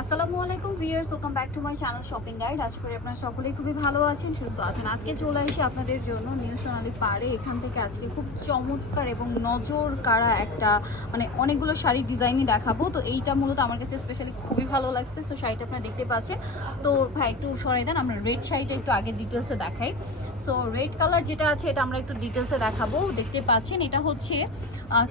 আসসালামু আলাইকুম viewers welcome back to my channel shopping guide. আজ করে আপনারা সকলেই খুবই ভালো আছেন সুস্থ আছেন। আজকে চলে এসে আপনাদের জন্য নিউ সোনালি পাড়ে। এখান থেকে আজকে খুব চমৎকার এবং নজর কাড়া একটা মানে অনেকগুলো শাড়ির ডিজাইনই দেখাবো। তো এইটা মূলত আমার কাছে স্পেশালি খুবই ভালো লাগছে। সো শাড়িটা আপনারা দেখতে পাচ্ছেন। তো ভাই একটু সরাই দেন আমরা রেড শাড়িটা একটু আগে ডিটেলসে দেখাই। সো রেড কালার যেটা আছে এটা আমরা একটু ডিটেলসে দেখাবো। দেখতে পাচ্ছেন এটা হচ্ছে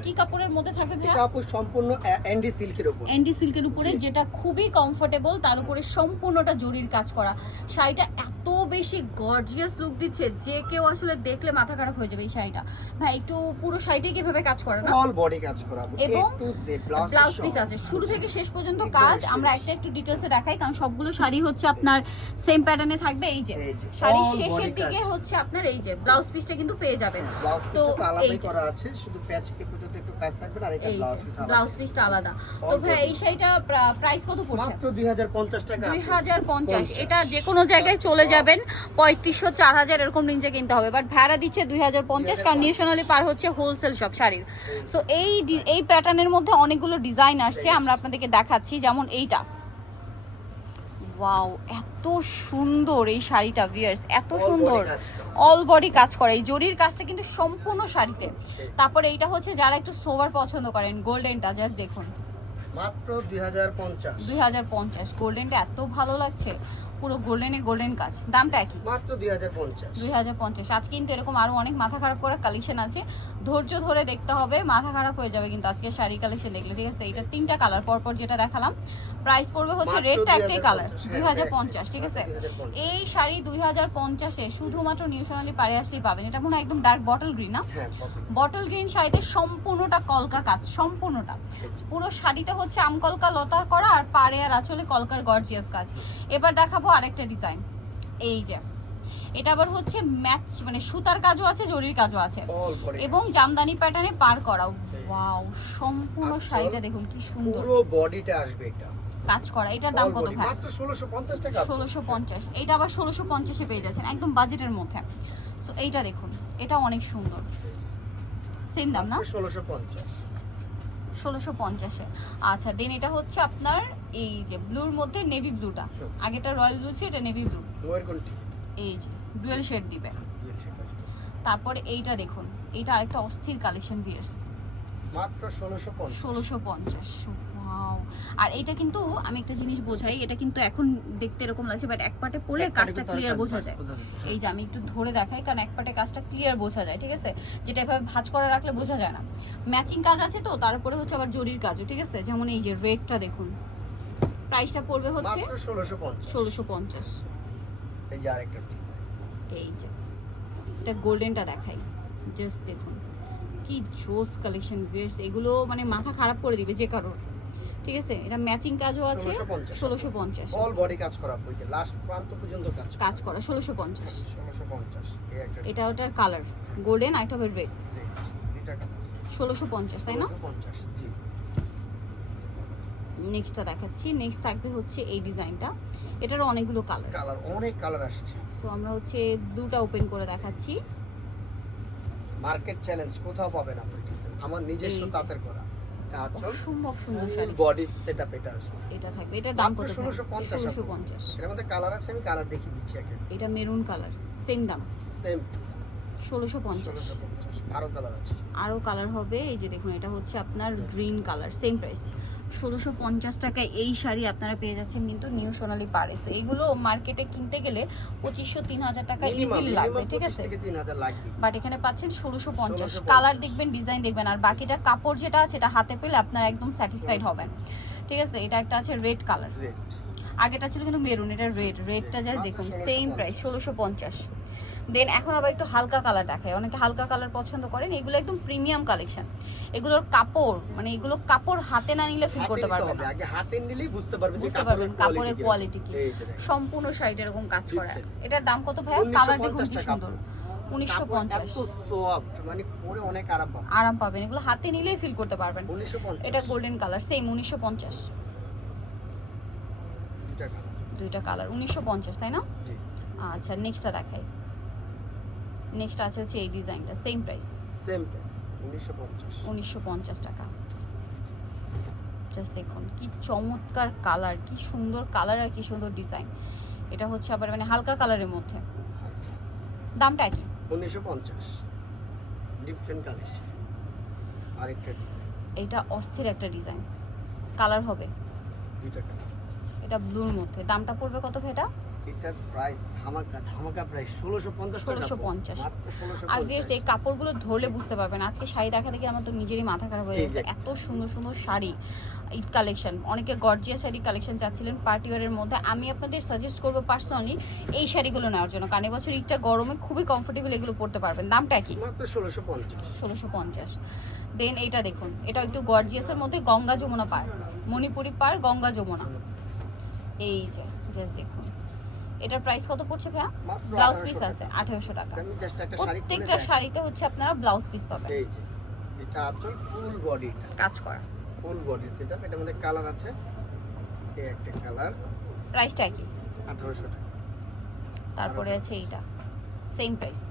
কি কাপড়ের মধ্যে থাকে ভাইয়া? এটা সম্পূর্ণ অ্যান্ডি সিল্কের উপর। অ্যান্ডি সিল্কের উপরে যেটা খুবই কমফোর্টেবল তার উপরে সম্পূর্ণটা জরির কাজ করা। শাড়িটা এত বেশি গর্জিয়াস লুক দিচ্ছে যে কেউ আসলে দেখলে মাথা খারাপ হয়ে যাবে এই শাড়িটা। ভাই একটু পুরো শাড়িটাই কীভাবে কাজ করে না? অল বডি কাজ করা এবং ব্লাউজ পিস আছে। শুরু থেকে শেষ পর্যন্ত কাজ আমরা একটা একটু ডিটেলসে দেখাই কারণ সবগুলো শাড়ি হচ্ছে আপনার সেম প্যাটার্নে থাকবে এই যে। শাড়ির শেষের দিকে হচ্ছে আপনার এই যে ব্লাউজ পিসটা কিন্তু পেয়ে যাবেন। তো এই যে। করা আছে শুধু প্যাচ পর্যন্ত একটু কাজ থাকবে আর এটা ব্লাউজ পিস ব্লাউজ পিসটা আলাদা। তো ভাই এই শাড়িটা প্রাইস কত পড়ছে? মাত্র 2050 টাকা। দুই হাজার পঞ্চাশ। এটা যে কোনো জায়গায় চলে যাবেন পঁয়ত্রিশশো চার হাজার এরকম রেঞ্জে কিনতে হবে। বাট ভাড়া দিচ্ছে দুই হাজার পঞ্চাশ কারণ ন্যাশনালি পার হচ্ছে হোলসেল সব শাড়ির। সো এই এই প্যাটার্নের মধ্যে অনেকগুলো ডিজাইন আসছে আমরা আপনাদেরকে দেখাচ্ছি যেমন এইটা। ওয়াও এত সুন্দর এই শাড়িটা ভিয়ার্স এত সুন্দর। অল বডি কাজ করে। এই জরির কাজটা কিন্তু সম্পূর্ণ শাড়িতে। তারপরে এইটা হচ্ছে যারা একটু সোভার পছন্দ করেন গোল্ডেনটা জাস্ট দেখুন। মাত্র 2050 দুই হাজার পঞ্চাশ গোল্ডেনটা এত ভালো লাগছে। পুরো গোল্ডেনে গোল্ডেন কাজ। দামটা একই। মাত্র 2050 দুই হাজার পঞ্চাশ। আজ কিন্তু এরকম আরও অনেক মাথা খারাপ করার কালেকশন আছে। ধৈর্য ধরে দেখতে হবে মাথা খারাপ হয়ে যাবে কিন্তু আজকে শাড়ি কালেকশন দেখলে ঠিক আছে? এইটা তিনটা কালার পরপর যেটা দেখালাম। প্রাইস পড়বে হচ্ছে রেডটা একটাই কালার হ্যাঁ, দুই হাজার। পঞ্চাশ ঠিক আছে? এই শাড়ি দুই হাজার পঞ্চাশে শুধুমাত্র নিউ সোনালি পাড়ে আসলেই পাবেন। এটা মনে হয় একদম ডার্ক বটল গ্রিন না? হ্যাঁ বটল গ্রিন শাড়িতে সম্পূর্ণটা কলকা কাজ সম্পূর্ণটা। পুরো শাড়িতে হচ্ছে আমকলকা লতা করা আর পাড়ে আর আঁচলে কলকার গর্জিয়াস কাজ। এবার দেখাবো আরেকটা ডিজাইন এই যে এটা আবার হচ্ছে ম্যাচ মানে সুতার কাজও আছে জরির কাজও আছে। এবং জামদানি প্যাটার্নে পার করা। ওয়াও সম্পূর্ণ শাড়িটা দেখুন কি সুন্দর। পুরো বডিটা আসবে এটা। কাজ করা এটার দাম কত ভাই? মাত্র 1650 টাকা আপু। ষোলোশো পঞ্চাশ। এইটা আবার ষোলোশো পঞ্চাশে পেয়ে যাচ্ছেন একদম বাজেটের মধ্যে। সো এইটা দেখুন এটা অনেক সুন্দর। সেম দাম না? মাত্র 1650 ষোলোশো পঞ্চাশে। আচ্ছা দেন এটা হচ্ছে আপনার এই যে ব্লুর মধ্যে নেভি ব্লুটা আগেটা রয়্যাল ব্লু ছিল এটা নেভি ব্লু এই যে ডুয়েল শেড দিবে। তারপরে এইটা দেখুন এইটা আরেকটা অস্থির কালেকশন ভিয়ার্স মাত্র 1650 ষোলোশো পঞ্চাশ ওয়াও। আর এটা কিন্তু আমি একটা জিনিস বোঝাই এটা কিন্তু এখন দেখতে এরকম লাগছে বাট এক পাটে পড়লে কাজটা ক্লিয়ার বোঝা যায়। এই যে আমি একটু ধরে দেখাই কারণ এক পাটে কাজটা ক্লিয়ার বোঝা যায় ঠিক আছে? যেটা এভাবে ভাঁজ করে রাখলে বোঝা যায় না। ম্যাচিং কাজ আছে তো তারপরে হচ্ছে আবার জরির কাজও ঠিক আছে? যেমন এই যে রেডটা দেখুন। প্রাইসটা পড়বে হচ্ছে মাত্র 1650 ষোলোশো পঞ্চাশ। এই যে আরেকটা। এই যে এটা গোল্ডেনটা দেখাই। জাস্ট দেখুন। কি জোস কালেকশন ভিয়ার্স এগুলো মানে মাথা খারাপ করে দিবে যে কারোর। ঠিক আছে? এটা ম্যাচিং কাজও আছে। 1650 ষোলোশো পঞ্চাশ। অল বডি কাজ করা যে লাস্ট প্রান্ত পর্যন্ত কাজ করা। কাজ করা ষোলোশো পঞ্চাশ। 1650 এই একটা এটা ওটার কালার গোল্ডেন আরেকটা হবে রেড জি এটা কালার ষোলোশো পঞ্চাশ তাই না? 1650 জি। নেক্সটটা দেখাচ্ছি। নেক্সট থাকবে হচ্ছে এই ডিজাইনটা এটারও অনেকগুলো কালার কালার অনেক কালার আসছে। সো আমরা হচ্ছে দুটা ওপেন করে দেখাচ্ছি। মার্কেট চ্যালেঞ্জ কোথাও পাবেন আপনি। আমার নিজস্ব তাঁতের করা আচল অসম্ভব সুন্দর শাড়ি। বডি সেটা পেটা আসবে এটা থাকবে। এটা দাম কত 1650 ষোলোশো পঞ্চাশ এর মধ্যে কালার আছে আমি কালার দেখিয়ে দিচ্ছি একে এটা মেরুন কালার সেম দাম। সেম ষোলোশো পঞ্চাশ। 1650 আরও কালার আছে। আরও কালার হবে এই যে দেখুন এটা হচ্ছে আপনার গ্রিন কালার সেম প্রাইস ষোলোশো পঞ্চাশ টাকায় এই শাড়ি আপনারা পেয়ে যাচ্ছেন কিন্তু নিউ সোনালি পারেস। এইগুলো মার্কেটে কিনতে গেলে পঁচিশশো তিন হাজার টাকা ইজিলি লাগবে ঠিক আছে? থেকে 3000 লাগবে। বাট এখানে পাচ্ছেন ষোলোশো পঞ্চাশ। কালার দেখবেন ডিজাইন দেখবেন আর বাকিটা কাপড় যেটা আছে এটা হাতে পেলে আপনারা একদম স্যাটিসফাইড হবেন। ঠিক আছে? এটা একটা আছে রেড কালার আগেটা ছিল কিন্তু মেরুন এটা রেড রেডটা জাস্ট দেখুন সেম প্রাইস ষোলোশো পঞ্চাশ। দেন এখন আবার একটু হালকা কালার দেখায়। অনেকে হালকা কালার পছন্দ করেন এগুলো একদম প্রিমিয়াম কালেকশন এগুলোর কাপড় মানে এগুলো কাপড় হাতে না নিলে ফিল করতে পারবেন আগে হাতে নিলেই বুঝতে পারবে বুঝতে পারবেন কাপড়ের কোয়ালিটি কি। সম্পূর্ণ শাড়িটা এরকম কাজ করা। এটার দাম কত ভাইয়া? 1950 কালার দেখুন কি সুন্দর। উনিশশো পঞ্চাশ। মানে পরে অনেক আরাম পাবে আরাম পাবেন। এগুলো হাতে নিলেই ফিল করতে পারবেন। এটা গোল্ডেন কালার সেম উনিশশো পঞ্চাশ। দুইটা কালার উনিশশো পঞ্চাশ তাই না? আচ্ছা নেক্সটটা দেখাই। নেক্সট আছে হচ্ছে এই ডিজাইনটা সেম প্রাইস সেম প্রাইস 1950 উনিশশো পঞ্চাশ টাকা। জাস্ট দেখুন কি চমৎকার কালার কি সুন্দর কালার আর কি সুন্দর ডিজাইন এটা হচ্ছে আবার মানে হালকা কালারের মধ্যে। দামটা কি? উনিশশো পঞ্চাশ। ডিফারেন্ট কালেকশন আরেকটা এটা অস্থির একটা ডিজাইন কালার হবে। এটা ব্লুর মধ্যে। দামটা পড়বে কত ভেটা এটার প্রাইস ধামাকা ধামাকা প্রাইস ষোলোশো পঞ্চাশ 1650 মাত্র ষোলোশো আর ভিউয়ার্স এই কাপড়গুলো ধরলে বুঝতে পারবেন। আজকে শাড়ি দেখা দেখে আমার তো নিজেরই মাথা খারাপ হয়ে গেছে। এত সুন্দর সুন্দর শাড়ি ঈদ কালেকশন অনেকে গর্জিয়া শাড়ি কালেকশন চাচ্ছিলেন পার্টি ওয়ারের মধ্যে। আমি আপনাদের সাজেস্ট করব পার্সোনালি এই শাড়িগুলো নেওয়ার জন্য। কারণ এবছর ঈদটা গরমে খুবই কমফোর্টেবল এগুলো পরতে পারবেন। দামটা কি? মাত্র ষোলোশো পঞ্চাশ। ষোলোশো পঞ্চাশ। দেন এটা দেখুন। এটা একটু গর্জিয়াসের মধ্যে গঙ্গা যমুনা পার। মণিপুরি পার গঙ্গা যমুনা। এই যে জাস্ট দেখুন। এটার প্রাইস কত পড়ছে ভাইয়া? ব্লাউজ পিস আছে আঠেরোশো টাকা। প্রত্যেকটা শাড়িতে হচ্ছে আপনারা ব্লাউজ পিস পাবেন। এই যে এটা আচল ফুল বডি কাজ করা। ফুল বডি সেটা এটার মধ্যে কালার আছে। এই একটা কালার প্রাইসটা কি আঠারোশো টাকা। তারপরে আছে এইটা। সেম প্রাইস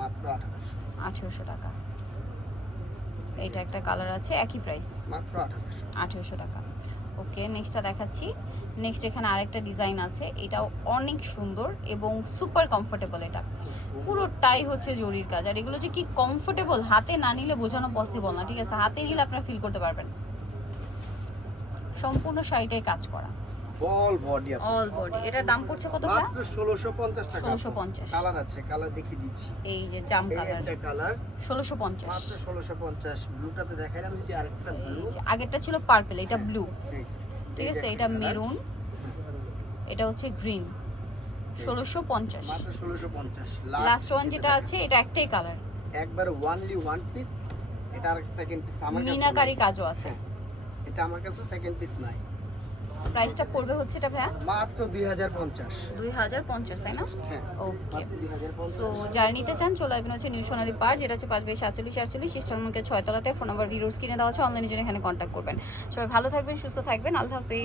মাত্র আঠারোশো। আঠেরোশো টাকা। এইটা একটা কালার আছে একই প্রাইস মাত্র আঠারোশো। আঠেরোশো টাকা। ওকে নেক্সটটা দেখাচ্ছি। নেক্সট এখানে আরেকটা ডিজাইন আছে। এটাও অনেক সুন্দর এবং সুপার কমফোর্টেবল এটা। পুরোটাই হচ্ছে জরির কাজ। আর এগুলো যে কি কমফোর্টেবল হাতে না নিলে বোঝানো পসিবল না ঠিক আছে? হাতে নিলে আপনারা ফিল করতে পারবেন। সম্পূর্ণ শাড়িটাই কাজ করা। বল বডি অল বডি এটার দাম পড়ছে কত ষোলোশো পঞ্চাশ টাকা। 1650 কালার আছে কালার দেখিয়ে দিচ্ছি। এই যে জাম কালার একটা কালার ষোলোশো পঞ্চাশ। মাত্র ষোলোশো পঞ্চাশ। ব্লুটাতে দেখাইলাম যে আরেকটা ব্লু আগেরটা ছিল পার্পল এটা ব্লু ঠিক আছে এটা মেরুন এটা হচ্ছে গ্রিন ষোলোশো পঞ্চাশ। লাস্ট ওয়ান যেটা আছে এটা একটাই কালার একবার ওয়ানলি ওয়ান পিস এটা আর সেকেন্ড পিস আমার কাছে মিনাকারি কাজও আছে। এটা আমার কাছে সেকেন্ড পিস নাই। প্রাইসটা পড়বে হচ্ছে এটা ভাইয়া? মাত্র দুই হাজার পঞ্চাশ। দুই হাজার পঞ্চাশ তাই না? ওকে সো জার্নিতে যারা নিতে চান চলে আসবেন হচ্ছে নিউ সোনালি পার্ক যেটা হচ্ছে পাঁচ বাই সাতচল্লিশ আটচল্লিশ ইস্টারমুখের ছয়তলাতে। ফোন নাম্বার ভিডিওস কিনে দেওয়া আছে অনলাইনে জন্য এখানে কন্টাক্ট করবেন। সবাই ভালো থাকবেন সুস্থ থাকবেন। আল্লাহ হাফেজ।